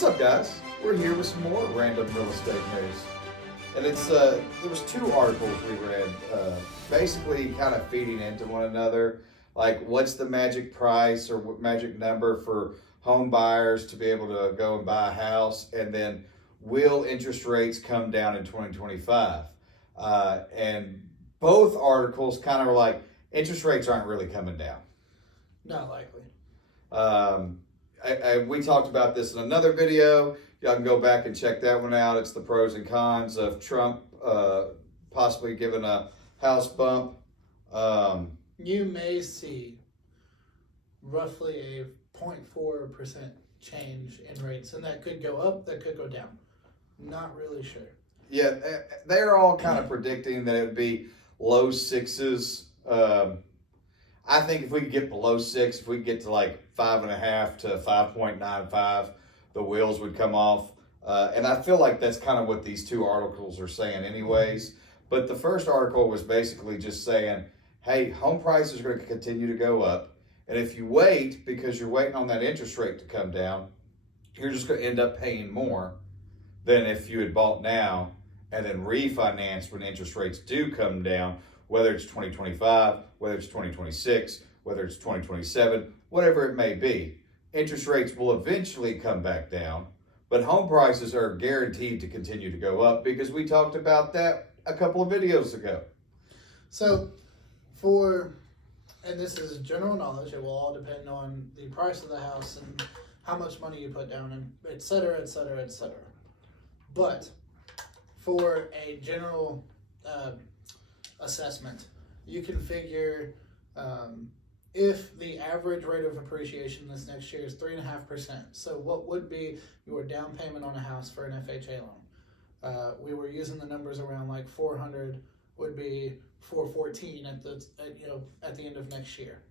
What's up, guys? We're here with some more random real estate news. And it's there was two articles we read, basically kind of feeding into one another. Like, what's the magic price or what magic number for home buyers to be able to go and buy a house? And then, will interest rates come down in 2025? And both articles kind of are like, interest rates aren't really coming down. Not likely. We talked about this in another video. Y'all can go back and check that one out. It's the pros and cons of Trump possibly giving a house bump. You may see roughly a 0.4% change in rates, and that could go up, that could go down. Not really sure. Yeah, they're all kind of predicting that it would be low sixes. I think if we could get below 6, if we could get to like 5.5 to 5.95, the wheels would come off. And I feel like that's kind of what these two articles are saying anyways. But the first article was basically just saying, hey, home prices are going to continue to go up. And if you wait, because you're waiting on that interest rate to come down, you're just going to end up paying more than if you had bought now and then refinance when interest rates do come down, whether it's 2025, whether it's 2026, whether it's 2027, whatever it may be. Interest rates will eventually come back down, but home prices are guaranteed to continue to go up because we talked about that a couple of videos ago. So, and this is general knowledge, it will all depend on the price of the house and how much money you put down, and et cetera, et cetera, et cetera. But for a general assessment, you can figure if the average rate of appreciation this next year is 3.5%. So what would be your down payment on a house for an FHA loan? We were using the numbers around like 400 would be 414 at the end of next year.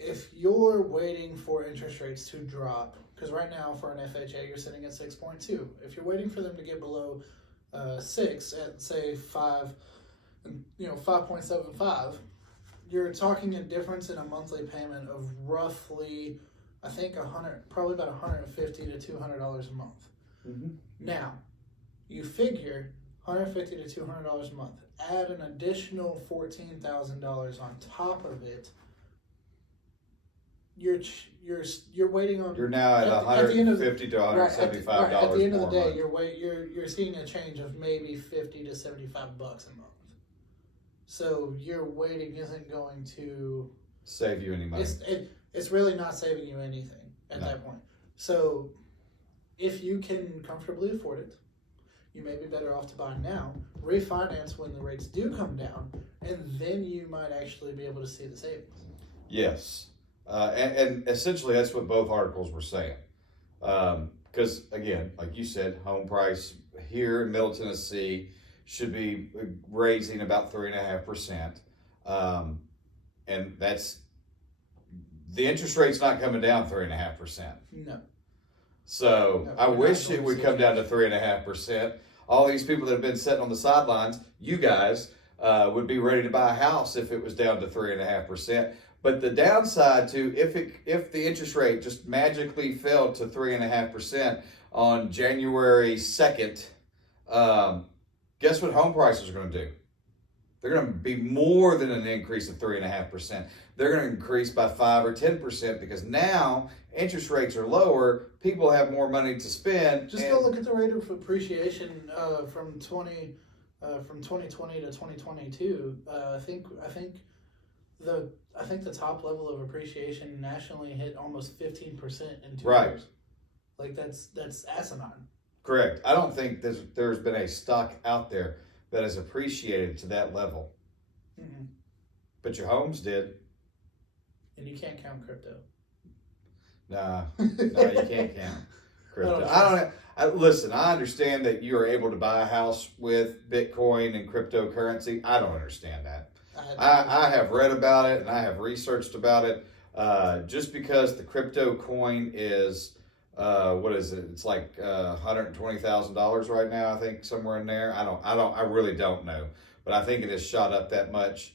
If you're waiting for interest rates to drop, because right now for an FHA you're sitting at 6.2. If you're waiting for them to get below 6 at say 5.75, you're talking a difference in a monthly payment of roughly, I think probably about $150 to $200 a month. Mm-hmm. Now, you figure $150 to $200 a month. Add an additional $14,000 on top of it. You're waiting on. You're now at $150 to $175 at the end of the day, month. you're seeing a change of maybe $50 to $75 a month. So your waiting isn't going to save you any money. It's really not saving you anything at that point. So if you can comfortably afford it, you may be better off to buy now, refinance when the rates do come down, and then you might actually be able to see the savings. Yes. And essentially that's what both articles were saying. Because again, like you said, home price here in Middle Tennessee should be raising about 3.5%. And that's, the interest rate's not coming down 3.5%. No. So I wish it would come down to 3.5%. All these people that have been sitting on the sidelines, you guys, would be ready to buy a house if it was down to 3.5%. But the downside to if the interest rate just magically fell to 3.5% on January 2nd, guess what home prices are going to do? They're going to be more than an increase of 3.5%. They're going to increase by 5 or 10% because now interest rates are lower. People have more money to spend. Just go look at the rate of appreciation from 2020 to 2022. I think the top level of appreciation nationally hit almost 15% in 2 years. Like that's asinine. Correct. I don't think there's been a stock out there that has appreciated to that level. Mm-hmm. But your homes did. And you can't count crypto. No, you can't count crypto. Listen, I understand that you are able to buy a house with Bitcoin and cryptocurrency. I don't understand that. I have read about it and I have researched about it. Just because the crypto coin is what is it? It's like $120,000 right now. I think somewhere in there. I really don't know, but I think it has shot up that much.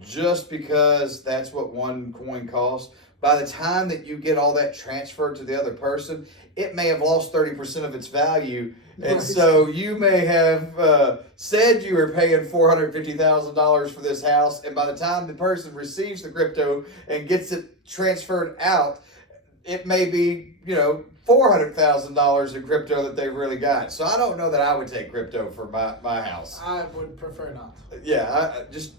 Just because that's what one coin costs. by the time that you get all that transferred to the other person, it may have lost 30% of its value. And Right. so you may have said you were paying $450,000 for this house, and by the time the person receives the crypto and gets it transferred out, it may be, $400,000 in crypto that they really got. So I don't know that I would take crypto for my house. I would prefer not. Yeah, I just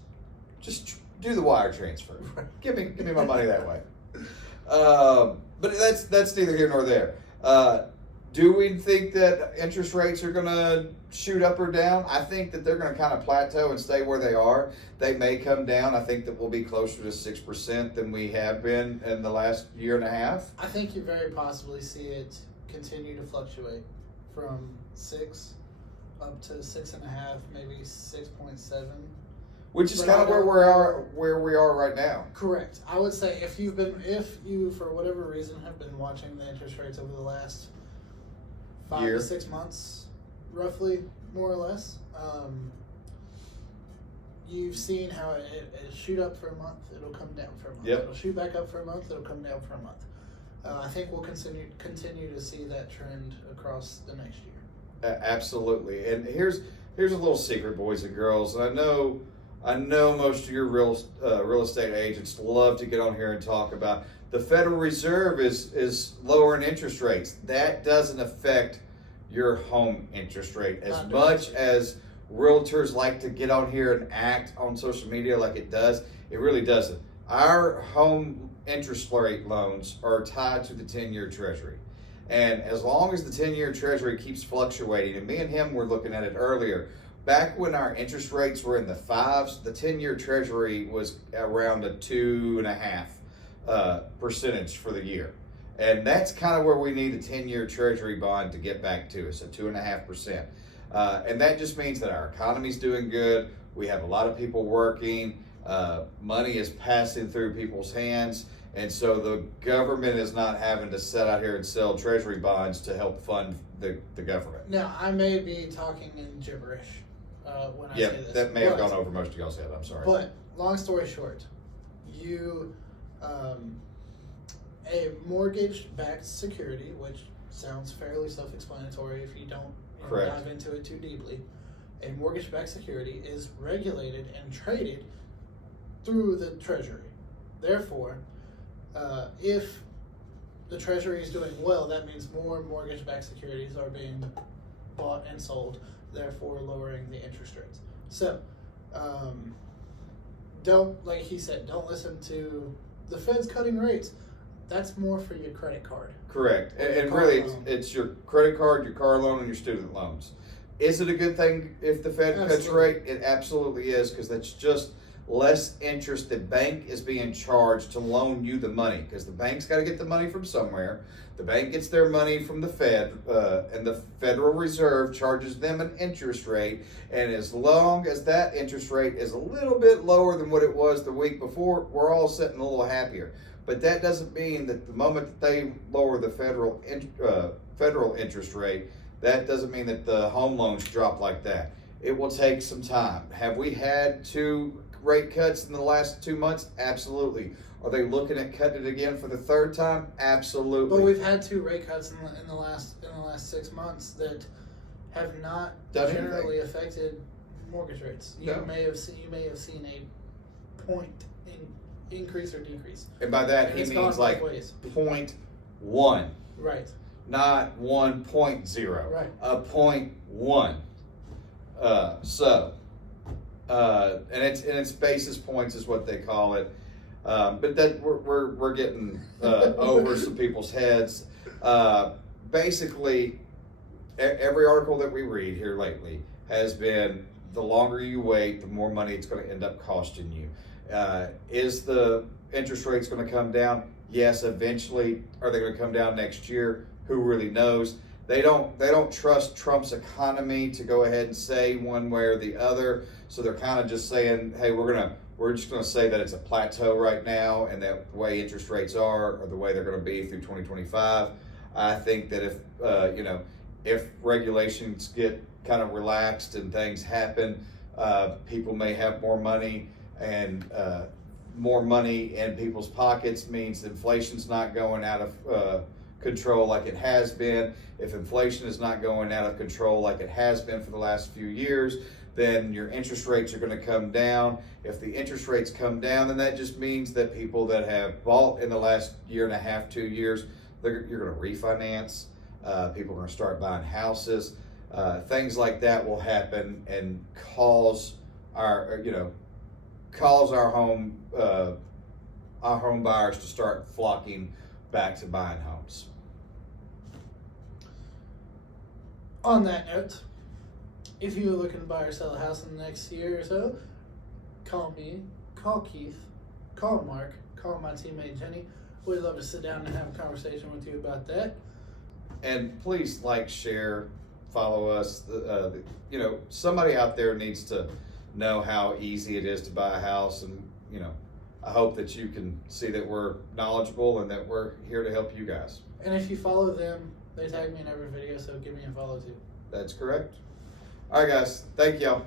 do the wire transfer. Give me my money that way. But that's neither here nor there. Do we think that interest rates are going to shoot up or down? I think that they're going to kind of plateau and stay where they are. They may come down. I think that we'll be closer to 6% than we have been in the last year and a half. I think you very possibly see it continue to fluctuate from 6 up to 6.5, maybe 6.7. Which is But kind of I where we are right now. Correct. I would say if you for whatever reason have been watching the interest rates over the last 5 Year. to 6 months, roughly, more or less, you've seen how it shoot up for a month, it'll come down for a month. Yep. It'll shoot back up for a month, it'll come down for a month. I think we'll continue to see that trend across the next year. Absolutely. And here's a little secret, boys and girls. And I know most of your real estate agents love to get on here and talk about the Federal Reserve is lowering interest rates. That doesn't affect your home interest rate as much as realtors like to get on here and act on social media like it does. It really doesn't. Our home interest rate loans are tied to the 10-year Treasury. And as long as the 10-year Treasury keeps fluctuating, and me and him were looking at it earlier, back when our interest rates were in the 5s, the 10-year Treasury was around a 2.5% percentage for the year. And that's kind of where we need a 10-year Treasury bond to get back to. It's a 2.5%. And that just means that our economy's doing good. We have a lot of people working. Money is passing through people's hands. And so the government is not having to sit out here and sell Treasury bonds to help fund the government. Now, I may be talking in gibberish when I say this. That may have gone over most of y'all's head. I'm sorry. But long story short, a mortgage-backed security, which sounds fairly self-explanatory if you don't Correct. dive into it too deeply. A mortgage-backed security is regulated and traded through the Treasury. Therefore, if the Treasury is doing well, that means more mortgage-backed securities are being bought and sold, therefore lowering the interest rates. So, like he said, don't listen to the Fed's cutting rates. That's more for your credit card. Correct. And car really, loan. it's your credit card, your car loan, and your student loans. Is it a good thing if the Fed cuts your rate? It absolutely is, because that's just less interest. The bank is being charged to loan you the money, because the bank's got to get the money from somewhere. The bank gets their money from the Fed, and the Federal Reserve charges them an interest rate. And as long as that interest rate is a little bit lower than what it was the week before, we're all sitting a little happier. But that doesn't mean that the moment that they lower the federal interest rate, that doesn't mean that the home loans drop like that. It will take some time. Have we had 2 rate cuts in the last 2 months? Absolutely. Are they looking at cutting it again for the 3rd time? Absolutely. But we've had 2 rate cuts in the last 6 months that have not generally affected mortgage rates. You may have seen a point increase or decrease. And by that, he means like 0.1. Right. Not 1.0. Right. A 0.1. And it's basis points is what they call it. But that we're getting over some people's heads. Basically, every article that we read here lately has been the longer you wait, the more money it's going to end up costing you. Is the interest rates going to come down? Yes, eventually. Are they going to come down next year? Who really knows? They don't trust Trump's economy to go ahead and say one way or the other. So they're kind of just saying, hey, we're just going to say that it's a plateau right now, and that the way interest rates are the way they're going to be through 2025. I think that if regulations get kind of relaxed and things happen, people may have more money, and more money in people's pockets means inflation's not going out of control like it has been. If inflation is not going out of control like it has been for the last few years, then your interest rates are going to come down. If the interest rates come down, then that just means that people that have bought in the last year and a half, 2 years, you're going to refinance. People are going to start buying houses. Things like that will happen and cause our home buyers to start flocking back to buying homes. On that note, if you're looking to buy or sell a house in the next year or so, call me, call Keith, call Mark, call my teammate Jenny. We'd love to sit down and have a conversation with you about that. And please like, share, follow us. Somebody out there needs to know how easy it is to buy a house, and I hope that you can see that we're knowledgeable and that we're here to help you guys. And if you follow them, they tag me in every video, so give me a follow too. That's correct. All right, guys. Thank y'all.